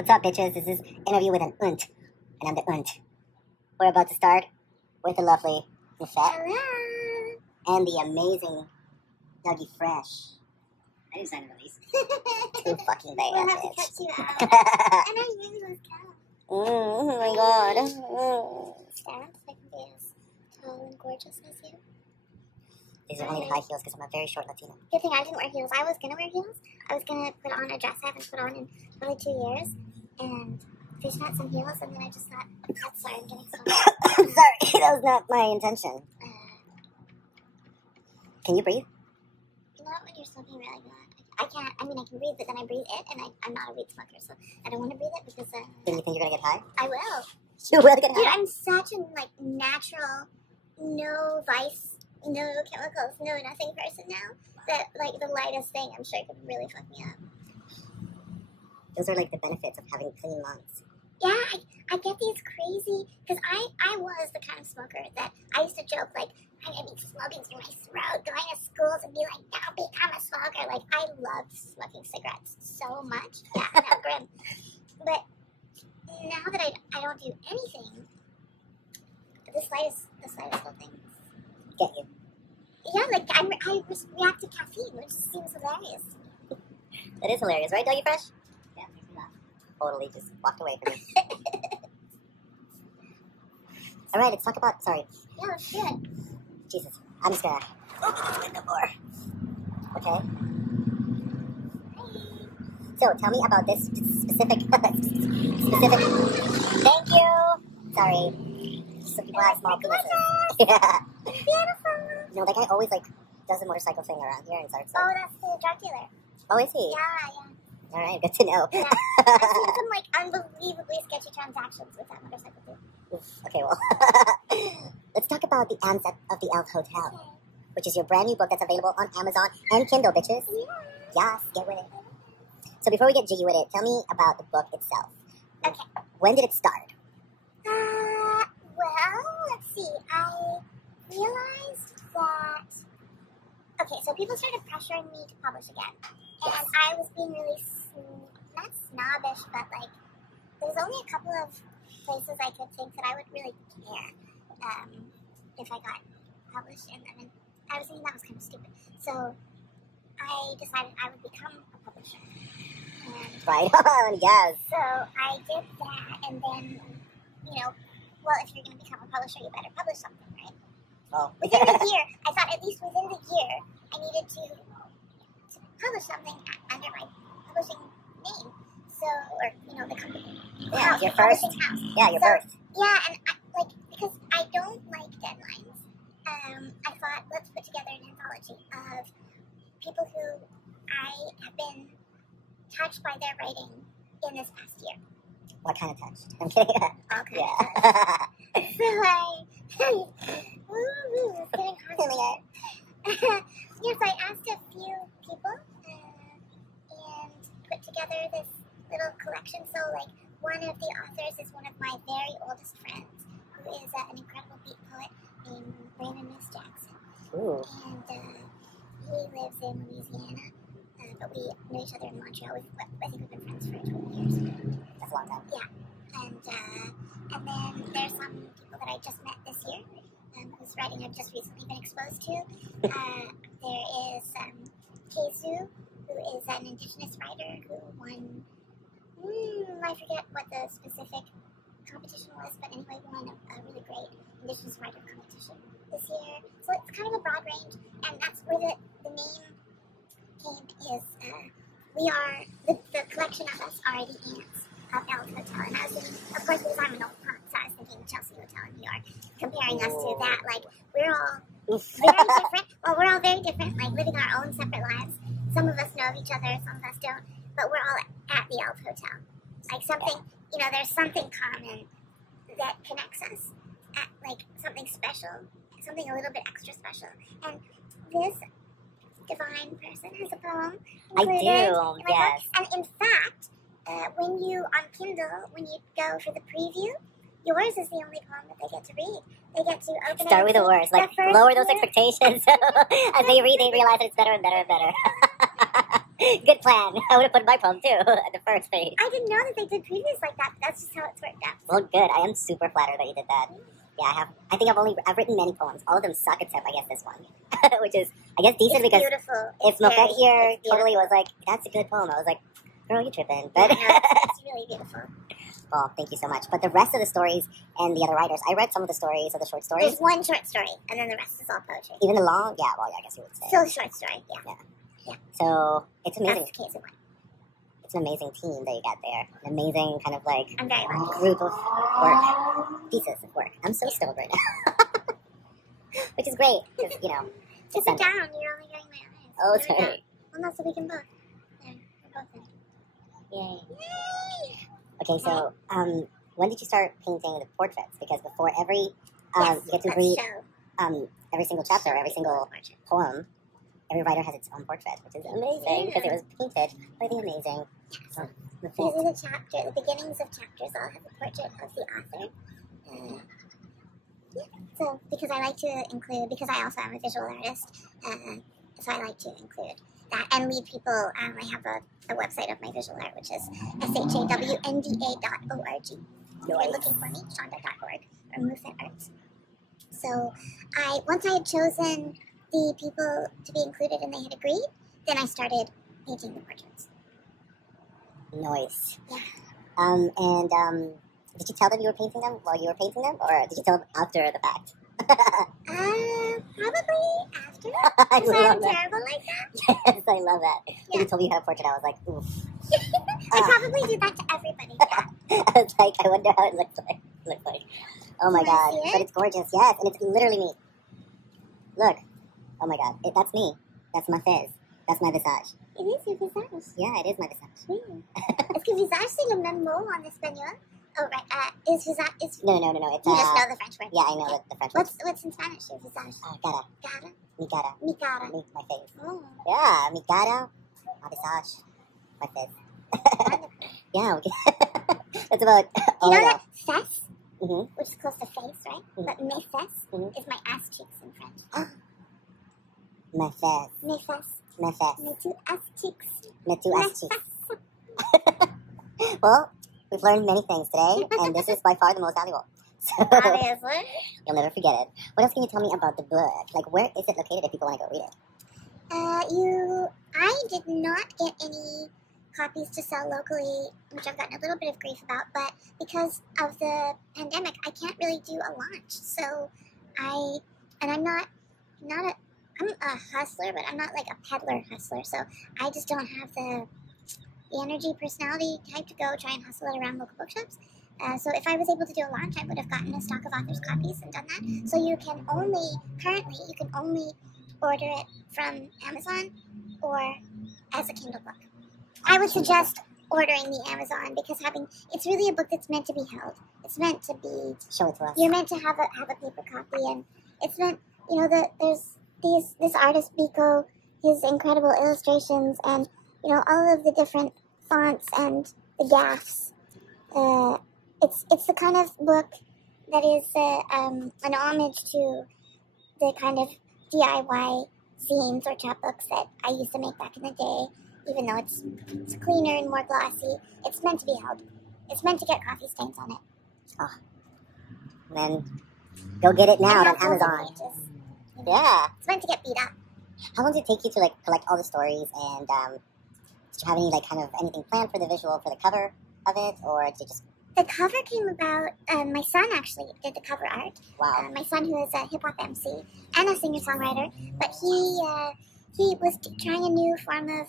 What's up, bitches? This is interview with an Unt, and I'm the Unt. We're about to start with the lovely MOUFFETTE and the amazing Dougie Fresh. I didn't sign a release. Too fucking bad, we'll have bitch. to cut you out. And I really was cow. Oh my god. Stamps, I can be as tall and gorgeous as you. These are only high heels because I'm a very short Latina. Good thing I didn't wear heels. I was going to wear heels. I was going to put on a dress I haven't put on in probably 2 years. And fishing out some heels, and then I just thought, oh, sorry, I'm getting so I'm sorry, that was not my intention. Can you breathe? Not when you're smoking really bad. I can't, I mean, I can breathe, but then I breathe it, and I'm not a weed smoker, so I don't want to breathe it because... Then you think you're going to get high? I will. You will get high? Dude, I'm such a, natural, no vice, no chemicals, no nothing person now, that, the lightest thing I'm sure could really fuck me up. Those are, the benefits of having clean lungs. Yeah, I get these crazy, because I was the kind of smoker that I used to joke, I'm going to be smoking through my throat, going to schools and be like, now become a smoker. I loved smoking cigarettes so much. Yeah, no, grim. But now that I don't do anything, the slightest little things Get you. Yeah, I react to caffeine, which seems hilarious. That is hilarious, right, Dougie Fresh? Yeah, totally just walked away from me. All right, let's talk about, sorry. Yeah, let's do it. Jesus, I'm just gonna open the door. Okay. So, tell me about this specific, thank you. Sorry. Some people have small penises. Yeah. Beautiful. No, that guy always, does a motorcycle thing around here and starts, Oh, that's the drug dealer. Oh, is he? Yeah. All right, good to know. Yeah. I've seen some, unbelievably sketchy transactions with that motorcycle, too. Oof, okay, well, let's talk about the Ants of the Elve Hotel, Okay. which is your brand new book that's available on Amazon and Kindle, bitches. Yeah. Yes, get with it. So before we get jiggy with it, tell me about the book itself. Okay. When did it start? Well, let's see. I realized that... Okay, so people started pressuring me to publish again. And Yes. I was being really, not snobbish, but, there's only a couple of places I could think that I would really care if I got published in them. And I was thinking that was kind of stupid. So I decided I would become a publisher. And Right on, yes. so I did that, and then, well, if you're going to become a publisher, you better publish something, right? Oh. Within the year, I thought at least within the year, I needed to publish something under my publishing name. So, or, the company. Yeah, House, your the first. publishing house. Yeah, your So, birth. Yeah, and because I don't like deadlines, I thought, let's put together an anthology of people who I have been touched by their writing in this past year. What kind of touch? I'm kidding. Okay. Yeah. So it's getting hot. Yes, I asked a few people and put together this little collection. So, one of the authors is one of my very oldest friends, who is an incredible beat poet named Brandon Miss Jackson. Ooh. And he lives in Louisiana, but we know each other in Montreal. I think we've been friends for 20 years. That's a long time. Yeah. And then there's some people that I just met this year, whose writing I've just recently been exposed to. There is Kezu, who is an Indigenous writer who won, I forget what the specific competition was, but anyway, won a really great Indigenous writer competition this year. So it's kind of a broad range, and that's where the name came is, we are, the collection of us are the Ants of Elve Hotel. And I was thinking, of course, because I'm an old punk, so I was thinking Chelsea Hotel in New York, comparing us to that. We're all very different. Well, we're all very different, living our own separate lives. Some of us know of each other, some of us don't, but we're all at the Elve Hotel. Something, there's something common that connects us at, something special, something a little bit extra special. And this divine person has a poem. I do, yes. Book. And in fact, when you, on Kindle, when you go for the preview, yours is the only poem that they get to read. They get to open Start with the worst. Lower those expectations. As they read, they realize that it's better and better and better. Good plan. I would have put my poem too at the first page. I didn't know that they did previews like that, but that's just how it's worked out. Well, good. I am super flattered that you did that. Yeah, I think I've written many poems. All of them suck except I guess this one, which is I guess decent because beautiful. if Moffett here totally was like, that's a good poem, I was like, girl, you tripping. But it's really beautiful. Well, thank you so much. But the rest of the stories and the other writers, I read some of the stories of the short stories. There's one short story, and then the rest is all poetry. Even the long, yeah. Well, yeah, I guess you would say. Still a short story, yeah. So it's amazing. That's the case of mine. It's an amazing team that you got there. An amazing kind of like I'm very lucky. group of work, pieces of work. I'm so stoked right now, which is great because Just sit down. You're only getting my eyes. Oh, sorry. Well, no, so we can both. There, we're both in. Yay. Yay! Okay, so when did you start painting the portraits? Because before every Yes, you get to let's read show. every single chapter, every single poem. Every writer has its own portrait, which is amazing because it was painted by the amazing. These are the chapters. The beginnings of chapters all have a portrait of the author. So, because I like to include, because I also am a visual artist, so I like to include that and lead people. I have a website of my visual art, which is shawanda.org. If you're looking for me, shawanda.org or MOUFFETTE ARTS. So, once I had chosen the people to be included and they had agreed, then I started painting the portraits. Nice. Yeah. Did you tell them you were painting them while you were painting them, or did you tell them after the fact? Probably after. I Because love I'm that. terrible like that. Yes, I love that. When Yeah. you told me you had a portrait, I was like, oof. I probably do that to everybody. Yeah. I was like, I wonder how it looks like. Oh my Can I god. see it? But it's gorgeous, yes, and it's literally me. Look. Oh my god. That's me. That's my face. That's my visage. It is your visage. Yeah, it is my visage. Oui. Est-ce que visage c'est le même mot en espagnol? Oh right. Is visage is No. It's you just know the French word. yeah, I know Okay. the French word. What's in Spanish? Your visage. Cara. Cara. Mi cara. Mi cara. My face. Oh. Yeah, mi cara. My visage. My face. Wonderful. Yeah, okay. That's about You know that fesse, Mm-hmm. which is close to face, right? Mhm. But mes fesses Mhm. is my ass cheeks in French. My face. Mes fesses. My face. Mes two ass cheeks. My two Mes ass cheeks. fesses. Well, we've learned many things today, and this is by far the most valuable. So Obviously. you'll never forget it. What else can you tell me about the book? Like, where is it located if people want to go read it? I did not get any copies to sell locally, which I've gotten a little bit of grief about, but because of the pandemic, I can't really do a launch. So I'm a hustler, but I'm not like a peddler hustler. So I just don't have the energy, personality type to go try and hustle it around local bookshops. So if I was able to do a launch, I would have gotten a stock of authors' copies and done that. So currently, you can only order it from Amazon or as a Kindle book. I would suggest ordering the Amazon because it's really a book that's meant to be held. It's meant to be. Show it to us. You're meant to have a paper copy, and it's meant. There's this artist Biko, his incredible illustrations, and all of the different fonts and the gaffs. It's the kind of book that is an homage to the kind of DIY zines or chapbooks that I used to make back in the day. Even though it's cleaner and more glossy, it's meant to be held. It's meant to get coffee stains on it. Oh. Then go get it now And on have loads of Amazon. pages. Yeah. It's meant to get beat up. How long did it take you to collect all the stories, and did you have any kind of anything planned for the visual for the cover of it, or did you just? The cover came about. My son actually did the cover art. Wow. My son, who is a hip hop MC and a singer songwriter, but he was trying a new form of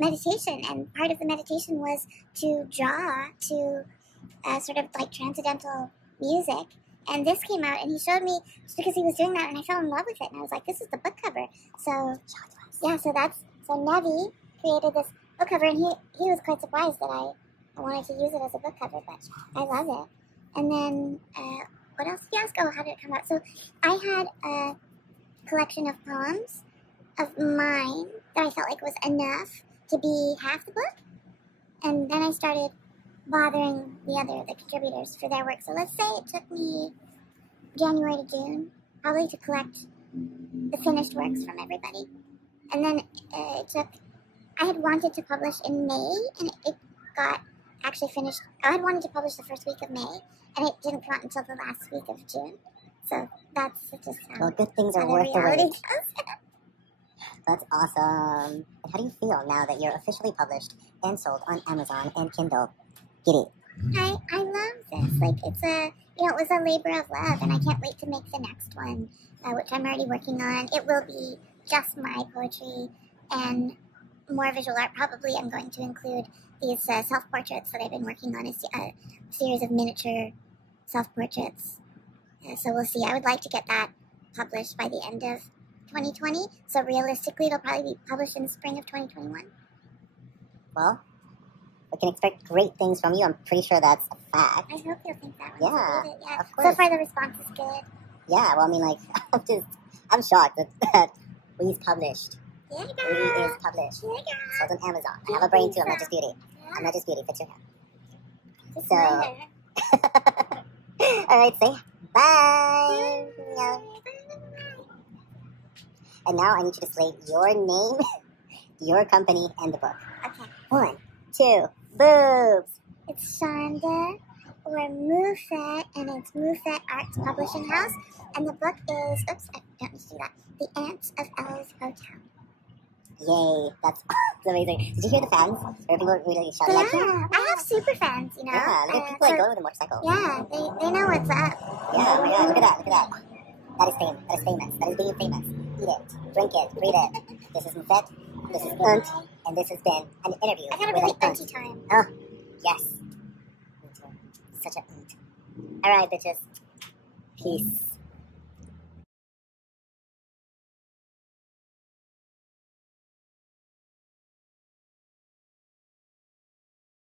meditation, and part of the meditation was to draw to sort of like transcendental music. And this came out, and he showed me just because he was doing that, and I fell in love with it. And I was like, "This is the book cover." So yeah, so Nevi created this book cover, and he was quite surprised that I wanted to use it as a book cover, but I love it. And then what else did you ask? Oh, how did it come out? So I had a collection of poems of mine that I felt like was enough to be half the book, and then I started bothering the contributors for their work. So let's say it took me January to June probably to collect the finished works from everybody, and then it took I had wanted to publish in May, and it got actually finished. I had wanted to publish the first week of May, and it didn't come out until the last week of June. So that's just well, good things are how the worth the reality wait. goes. That's awesome. And how do you feel now that you're officially published and sold on Amazon and Kindle? Giddy. I love this. Like, it's it was a labor of love, and I can't wait to make the next one, which I'm already working on. It will be just my poetry and more visual art. Probably I'm going to include these self-portraits that I've been working on, a series of miniature self-portraits. So we'll see. I would like to get that published by the end of 2020. So realistically, it'll probably be published in the spring of 2021. Well, we can expect great things from you. I'm pretty sure that's a fact. I hope you'll think that Yeah, one. Yeah. of course. So far, the response is good. Yeah, well, I mean, like, I'm shocked that We's published. Yeah, We girl. is published. Yeah, girl. Sold on Amazon. I have a brain too. I'm not just beauty. I'm not just beauty. Fits your hair. Just So- reminder. All right, say bye. Yeah. And now I need you to slate your name, your company, and the book. Okay. 1, 2, boobs. It's Shonda or MOUFFETTE, and it's MOUFFETTE Arts Publishing House. And the book is, oops, I don't need to do that, The Ants of Elve Hotel. Yay, that's amazing. Did you hear the fans? There are people really shouting at you? Yeah, I have super fans, you know. Yeah, look at people like going with a motorcycle. Yeah, they know what's up. Yeah, oh my god, look at that, look at that. That is fame, that is famous, that is being famous. Eat it, drink it, read it. This is MOUFFETTE, this is Unt, and this has been an interview I got a with really an Unt. punchy time. Oh, yes. Me too. Such a Unt. Alright, bitches. Peace.